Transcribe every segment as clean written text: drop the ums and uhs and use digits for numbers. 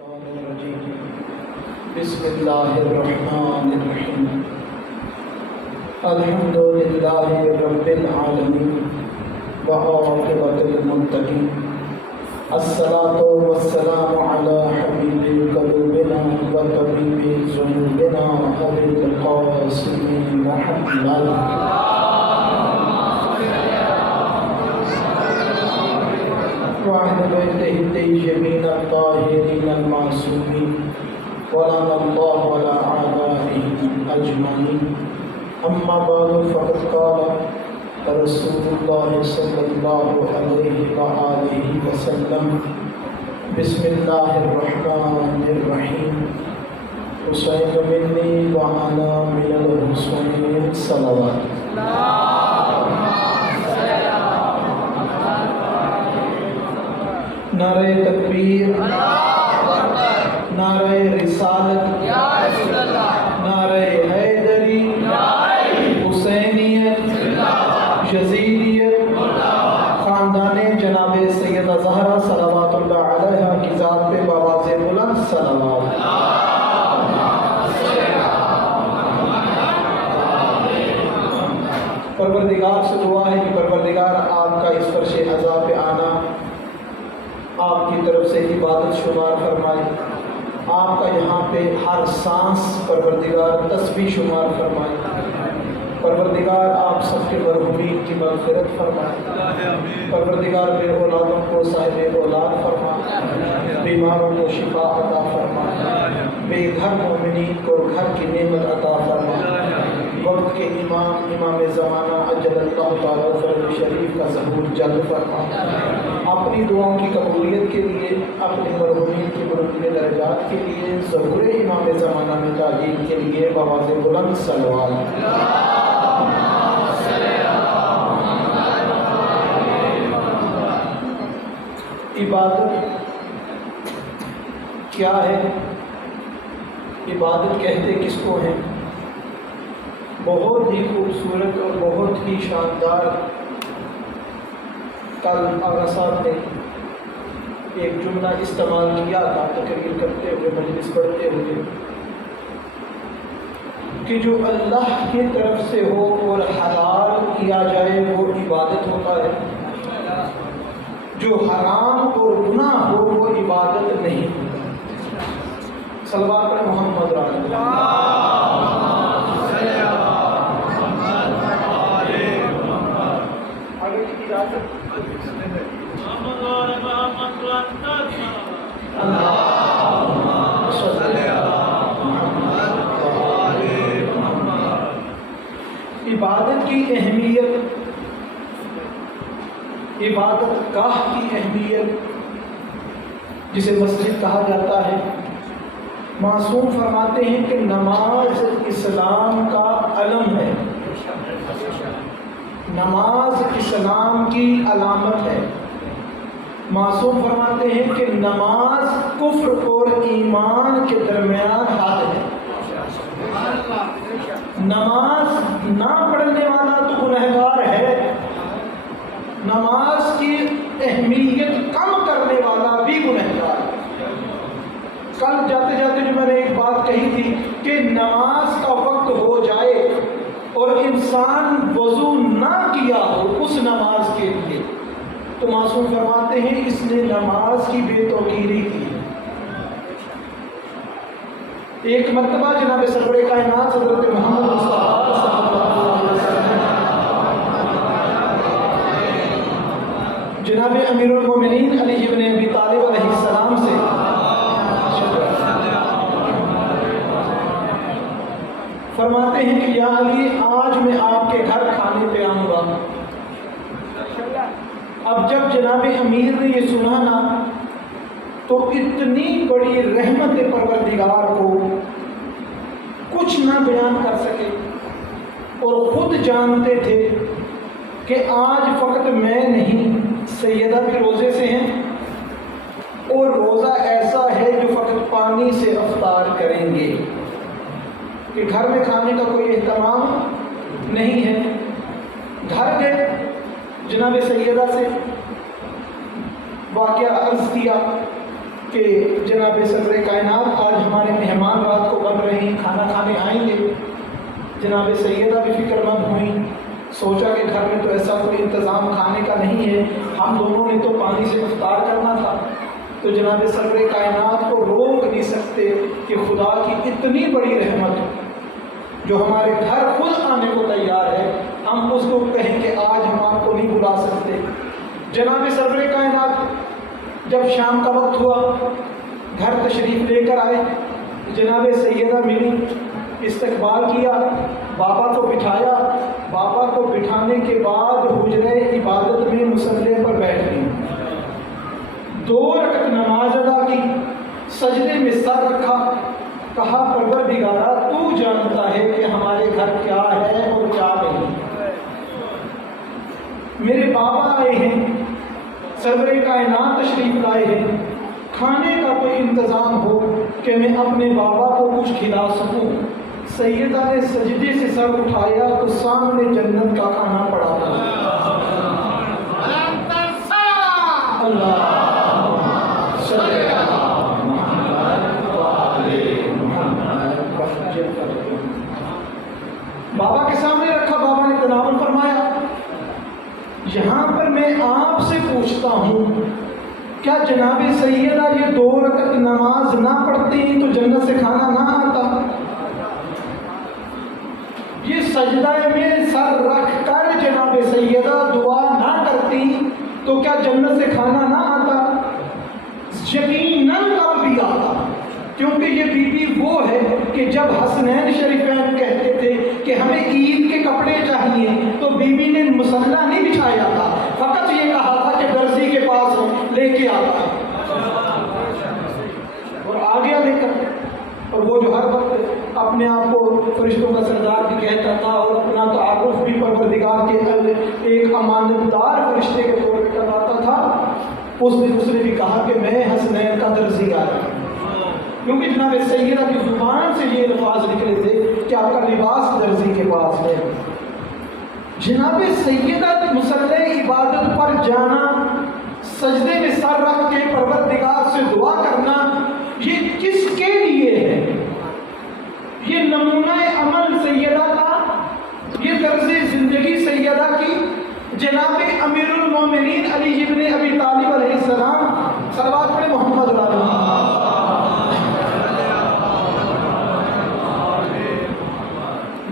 الشیطان الرجیم بسم اللہ الرحمن الرحیم الحمد للہ رب العالمین وعاقبۃ للمتقین الصلاۃ والسلام علی حبیب قلوبنا وطبیب ذنوبنا ابی القاسم محمد وأهل بيته الطيبين الطاهرين المعصومين ولعن الله ولا أعدائهم أجمعين أما بعد فقد قال رسول الله صلى الله عليه وآله وسلم بسم الله الرحمن الرحيم حسين مني وأنا من الحسين صلوات نعرہ تکبیر، نعرہ رسالت، نعرہ حیدری، حسینیت، یزیدیت، خاندان جناب سیدہ زہرا صلوات اللہ علیہا کی ذات پہ بآواز بلند صلوات۔ پروردگار سے دعا ہے کہ پروردگار آپ کا اس فرش عذاب پہ آنا آپ کی طرف سے عبادت شمار فرمائے، آپ کا یہاں پہ ہر سانس پروردگار تسبیح شمار فرمائے، پروردگار آپ سب کے مرحومین کی مغفرت فرمائے، پروردگار بے اولادوں کو صاحب اولاد فرمائے، بیماروں کو شفا عطا فرمائے، بے گھر مومنین کو گھر کی نعمت عطا فرمائے، وقت کے امام زمانہ اجل اللہ تعالیٰ فرد شریف کا ظہور جلد فرمائے، اپنی دعاؤں کی قبولیت کے لیے، اپنے مرحومین کی مرتبہ درجات کے لیے، ظہور امام زمانہ میں تعلیم کے لیے بآواز بلند صلوات۔ عبادت کیا ہے؟ عبادت کہتے کس کو ہیں؟ بہت ہی خوبصورت اور بہت ہی شاندار کل آغا صاحب نے ایک جملہ استعمال کیا تھا تقریر کرتے ہوئے، مجلس پڑھتے ہوئے، کہ جو اللہ کی طرف سے ہو اور حلال کیا جائے وہ عبادت ہوتا ہے، جو حرام اور گناہ ہو وہ عبادت نہیں ہوتا۔ صلوات پر محمد رسول اللہ۔ عبادت کی اہمیت، عبادت گاہ کی اہمیت، جسے مسجد کہا جاتا ہے، معصوم فرماتے ہیں کہ نماز اسلام کا علم ہے، نماز اسلام کی علامت ہے۔ معصوم فرماتے ہیں کہ نماز کفر اور ایمان کے درمیان حد ہے، نماز نہ پڑھنے والا تو گنہگار ہے، نماز کی اہمیت کم کرنے والا بھی گنہگار ہے۔ کل جاتے جاتے جو میں نے ایک بات کہی تھی کہ نماز کا وقت ہو جائے اور انسان وضو نہ کیا ہو اس نماز کے لیے، تو معصوم فرماتے ہیں اس نے نماز کی بے توقیری کی۔ ایک مرتبہ جناب سرور کائنات حضرت محمد مصطفیٰ صلی اللہ علیہ وسلم جناب امیر المومنین علی بن ابی طالب علیہ السلام سے فرماتے ہیں کہ یا علی آج میں آپ کے گھر کھانے پہ آؤں گا۔ اب جب جناب امیر نے یہ سنا نا تو اتنی بڑی رحمت پروردگار کو کچھ نہ بیان کر سکے، اور خود جانتے تھے کہ آج فقط میں نہیں، سیدہ بھی روزے سے ہیں، اور روزہ ایسا ہے جو فقط پانی سے افطار کریں گے، کہ گھر میں کھانے کا کوئی اہتمام نہیں ہے۔ گھر گئے، جناب سیدہ سے واقعہ عرض کیا، کہ جناب صدر کائنات آج ہمارے مہمان رات کو بن رہے ہیں، کھانا کھانے آئیں گے۔ جناب سیدہ بھی فکر مند ہوئیں، سوچا کہ گھر میں تو ایسا کوئی انتظام کھانے کا نہیں ہے، ہم دونوں نے تو پانی سے افطار کرنا تھا۔ تو جناب صدر کائنات کو روک نہیں سکتے کہ خدا کی اتنی بڑی رحمت جو ہمارے گھر خود آنے کو تیار ہے، ہم اس کو کہیں کہ آج ہم آپ کو نہیں بلا سکتے۔ جناب صدر کائنات جب شام کا وقت ہوا، گھر تشریف لے کر آئے، جناب سیدہ ملی، استقبال کیا، بابا کو بٹھایا، بابا کو بٹھانے کے بعد حجرہ عبادت میں مصلی پر بیٹھ گئی، 2 رکعت نماز ادا کی، سجدے میں سر رکھا، کہا پروردگارا تو جانتا ہے کہ ہمارے گھر کیا ہے اور کیا نہیں، میرے بابا آئے ہیں، سرور کائنات تشریف لائے ہیں، کھانے کا کوئی انتظام ہو کہ میں اپنے بابا کو کچھ کھلا سکوں۔ سیدہ نے سجدے سے سر اٹھایا تو سامنے جنت کا کھانا پڑا تھا۔ اللہ بابا کے سامنے رکھا، بابا نے تناول فرمایا، یہاں پر میں آپ سے پوچھتا ہوں کیا جناب سیدہ یہ 2 رکعت نماز نہ پڑھتی تو جنت سے کھانا نہ آتا؟ یہ سجدہ میں سر رکھ کر جناب سیدہ دعا نہ کرتی تو کیا جنت سے کھانا نہ آتا؟ یقیناً کب بھی آتا، کیونکہ یہ بی بی وہ ہے کہ جب حسنین شریفین کہتے تھے کہ ہمیں عید کے کپڑے چاہیے تو بی بی نے مصلی نہیں بچھایا تھا، فقط یہ کہا تھا کہ درزی کے پاس لے کے آتا ہے اور آ گیا لے کر۔ اور وہ جو ہر وقت اپنے آپ کو فرشتوں کا سردار بھی کہتا تھا اور اپنا تعارف بھی پروردگار کے ایک امانت دار فرشتے کے طور پہ کراتا تھا، اس نے بھی کہا کہ میں حسنین کا درزی آیا، کیونکہ جناب سیدہ کی زبان سے یہ الفاظ نکلے تھے کہ آپ کا لباس درزی کے پاس ہے۔ جناب سیدہ مصلی عبادت پر جانا، سجدے میں سر رکھ کے پروردگار سے دعا کرنا، یہ کس کے لیے ہے؟ یہ نمونہ عمل سیدہ کا، یہ طرز زندگی سیدہ کی، جناب امیر المومنین علی ابن ابی طالب علیہ السلام، صلوات پڑھیں محمد علیہ۔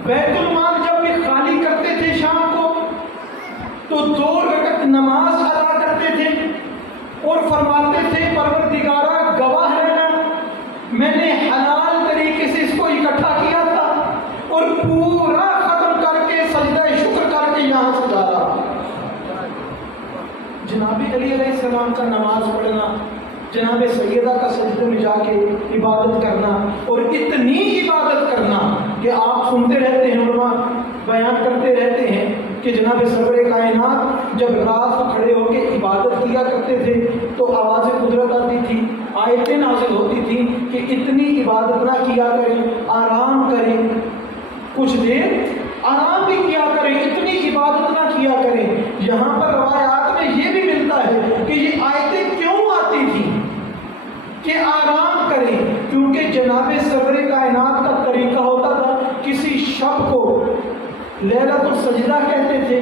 بیت المال جب بھی خالی کرتے تھے شام کو تو 2 رکعت نماز ادا کرتے تھے اور فرماتے تھے پروردگارا گواہ رہنا، میں نے حلال طریقے سے اس کو اکٹھا کیا تھا اور پورا ختم کر کے سجدہ شکر کر کے یہاں سے جا رہا۔ جناب علی علیہ السلام کا نماز پڑھنا، جناب سیدہ کا سجدے میں جا کے عبادت کرنا، اور اتنی عبادت کرنا کہ آپ سنتے رہتے ہیں، علماء بیان کرتے رہتے ہیں کہ جناب سرور کائنات جب رات کو کھڑے ہو کے عبادت کیا کرتے تھے تو آواز قدرت آتی تھی، آیتیں نازل ہوتی تھیں کہ اتنی عبادت نہ کیا کریں، آرام کریں، کچھ دیر آرام بھی کیا کریں، اتنی عبادت نہ کیا کریں۔ یہاں پر روایات میں یہ بھی ملتا ہے کہ یہ آیتیں کیوں آتی تھیں کہ آرام کریں، کیونکہ جناب سرور کائنات کا طریقہ ہوتا تھا کسی شب کو لیلۃ السجدہ کہتے تھے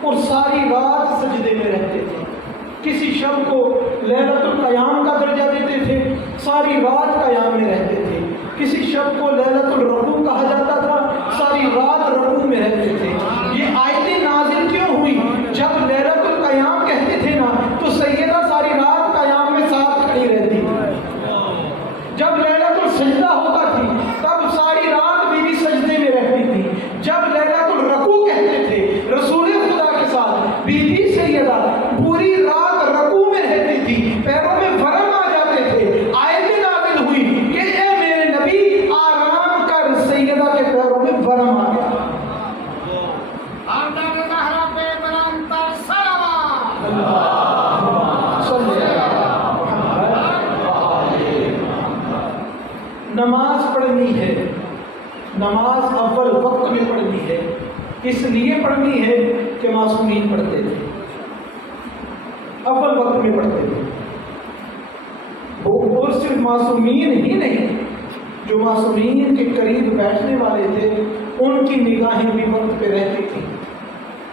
اور ساری رات سجدے میں رہتے تھے، کسی شب کو لیلۃ القیام کا درجہ دیتے تھے، ساری رات قیام میں رہتے تھے، کسی شب کو لیلۃ الرکوع کہا جاتا تھا، ساری رات رکوع میں رہتے تھے۔ یہ آیتیں نازل کیوں ہوئی؟ جب لیلۃ القیام کہتے تھے نا تو سیدہ ساری رات قیام میں ساتھ کھڑی رہتی تھی، جب لیلۃ السجدہ ہوتا تھی تب ساری رات بھی سجدے میں رہتی تھی، جب لیلۃ الرکوع کہتے تھے رسول خدا کے ساتھ بی بی سیدہ پوری رات رکوع میں رہتی تھی، پیروں میں ورم آ جاتے تھے، آیتیں نازل ہوئی کہ اے میرے نبی آرام کر، سیدہ کے پیروں میں ورم آ گیا۔ نماز پڑھنی ہے، نماز اول وقت میں پڑھنی ہے، اس لیے پڑھنی ہے کہ معصومین پڑھتے تھے، اول وقت میں پڑھتے تھے۔ اور صرف معصومین ہی نہیں، جو معصومین کے قریب بیٹھنے والے تھے ان کی نگاہیں بھی وقت پہ رہتی تھیں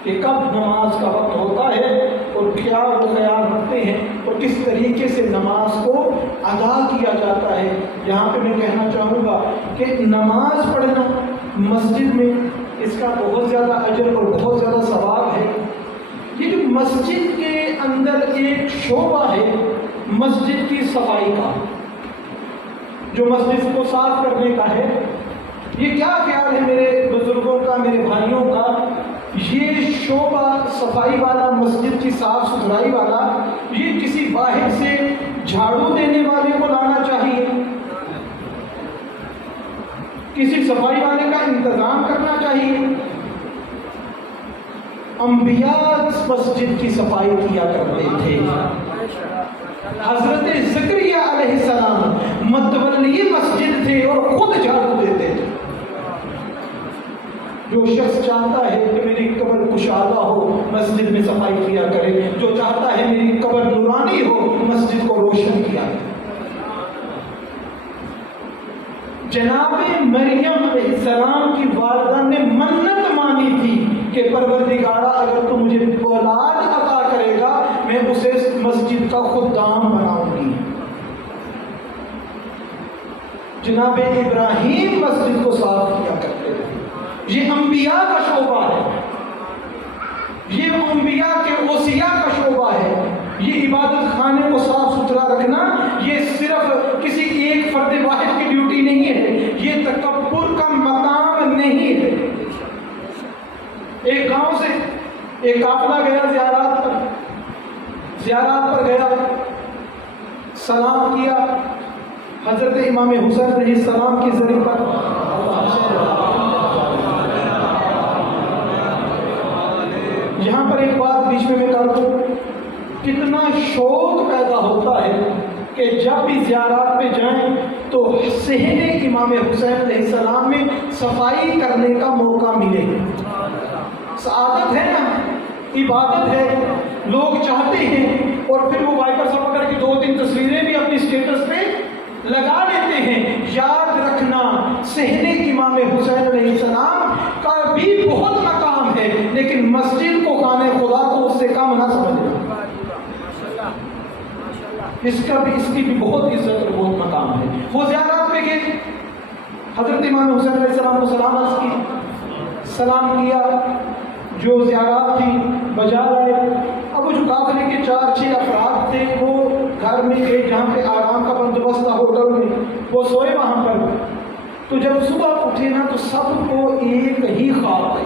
کہ کب نماز کا وقت ہوتا ہے اور کیا وہ خیال رکھتے ہیں اور کس طریقے سے نماز کو ادا کیا جاتا ہے۔ یہاں پہ میں کہنا چاہوں گا کہ نماز پڑھنا مسجد میں اس کا بہت زیادہ اجر اور بہت زیادہ ثواب ہے۔ یہ جو مسجد کے اندر ایک شعبہ ہے مسجد کی صفائی کا، جو مسجد کو صاف کرنے کا ہے، یہ کیا خیال ہے میرے بزرگوں کا، میرے بھائیوں کا؟ یہ شعبہ صفائی والا، مسجد کی صاف ستھرائی والا، یہ کسی باہر سے جھاڑو دینے والے کو لانا چاہیے، کسی صفائی والے کا انتظام کرنا چاہیے؟ انبیاء مسجد کی صفائی کیا کرتے تھے۔ حضرت زکریا علیہ السلام متولی مسجد تھے اور خود جھاڑو دیتے تھے۔ جو شخص چاہتا ہے کہ میری قبر کشادہ ہو مسجد میں صفائی کیا کرے، جو چاہتا ہے میری قبر نورانی ہو مسجد کو روشن کیا کرے۔ جناب مریم علیہ السلام کی والدہ نے منت مانی تھی کہ پروردگارہ اگر تو مجھے اولاد عطا کرے گا میں اسے مسجد کا خدام بناؤں گی۔ جناب ابراہیم مسجد کو صاف کیا کرتے تھے۔ یہ انبیاء کا شعبہ ہے، یہ انبیاء کے اوصیاء کا شعبہ ہے۔ یہ عبادت خانے کو صاف ستھرا رکھنا یہ صرف کسی ایک فرد واحد کی ڈیوٹی نہیں ہے، یہ تکبر کا مقام نہیں ہے۔ ایک گاؤں سے ایک قافلہ گیا زیارات پر گیا، سلام کیا حضرت امام حسین علیہ السلام کی ذریعے پر۔ یہاں پر ایک بات بیچ میں کر دوں، کتنا شوق پیدا ہوتا ہے کہ جب بھی زیارات پہ جائیں تو صحن امام حسین علیہ السلام میں صفائی کرنے کا موقع ملے۔ سعادت ہے نا، عبادت ہے، لوگ چاہتے ہیں اور پھر وہ وائپر سے پکڑ کے 2-3 تصویریں بھی اپنی اسٹیٹس پہ لگا لیتے ہیں۔ یاد رکھنا صحن امام حسین علیہ السلام کا بھی بہت مقام ہے، لیکن مسجد کو خانہ خدا کو اس سے کم نہ سمجھنا، اس کی بھی بہت عزت اور بہت مقام ہے۔ وہ زیارات پہ گئے، حضرت امام حسین علیہ السلام کو سلام کیا، جو زیارات تھی بجا لائے۔ اب وہ جو قافلے کے 4-6 افراد تھے وہ گھر میں گئے جہاں پہ آرام کا بندوبست تھا ہوٹل میں، وہ سوئے وہاں پر۔ تو جب صبح اٹھے نا تو سب کو ایک ہی خواب آئی۔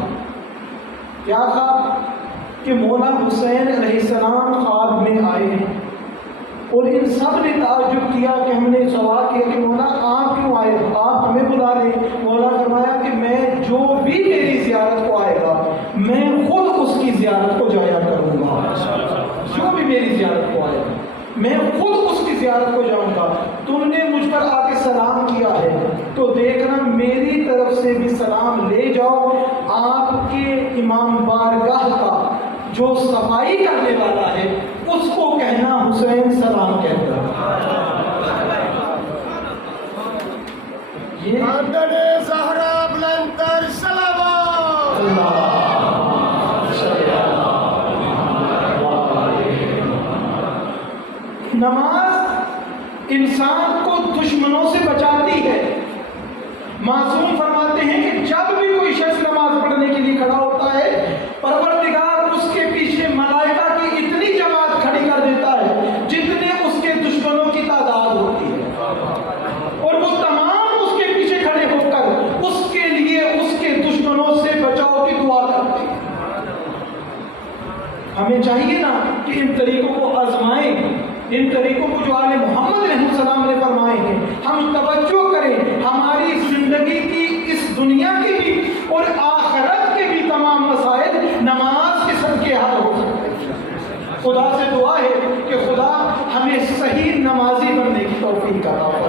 کیا خواب؟ کہ مولا حسین علیہ السلام خواب میں آئے ہیں، اور ان سب نے تعجب کیا کہ ہم نے سوال کیا کہ مولا آپ کیوں آئے، آپ ہمیں بلا رہے ہیں؟ مولا فرمایا کہ میں جو بھی میری زیارت کو آئے گا میں خود اس کی زیارت کو جایا کروں گا، جو بھی میری زیارت کو آئے گا میں خود اس کی زیارت کو جاؤں گا۔ تم نے مجھ پر آ کے سلام کیا ہے تو دیکھنا میری طرف سے بھی سلام لے جاؤ، آپ کے امام بارگاہ کا جو صفائی کرنے والا ہے اس کو کہنا حسین سلام کہتا ہے۔ یہ زہرا بلندر صلوات نماز انسان کو دشمنوں سے بچاتی ہے۔ معصوم فرماتے ہیں کہ جب بھی کوئی شخص نماز پڑھنے کے لیے کھڑا ہوتا ہے پروردگار اس کے پیچھے ملائکہ کی اتنی جماعت کھڑی کر دیتا ہے جتنے اس کے دشمنوں کی تعداد ہوتی ہے، اور وہ تمام اس کے پیچھے کھڑے ہو کر اس کے لیے اس کے دشمنوں سے بچاؤ کی دعا کرتے ہیں۔ ہمیں چاہیے نا کہ ان طریقوں کو آزمائیں، ان طریقوں کو جو آل محمد علیہ السلام نے فرمائے ہیں ہم توجہ کریں۔ ہماری زندگی کی اس دنیا کی بھی اور آخرت کے بھی تمام مسائل نماز کے صدقے حل ہو سکتے ہیں۔ خدا سے دعا ہے کہ خدا ہمیں صحیح نمازی بننے کی توفیق عطا فرمائے۔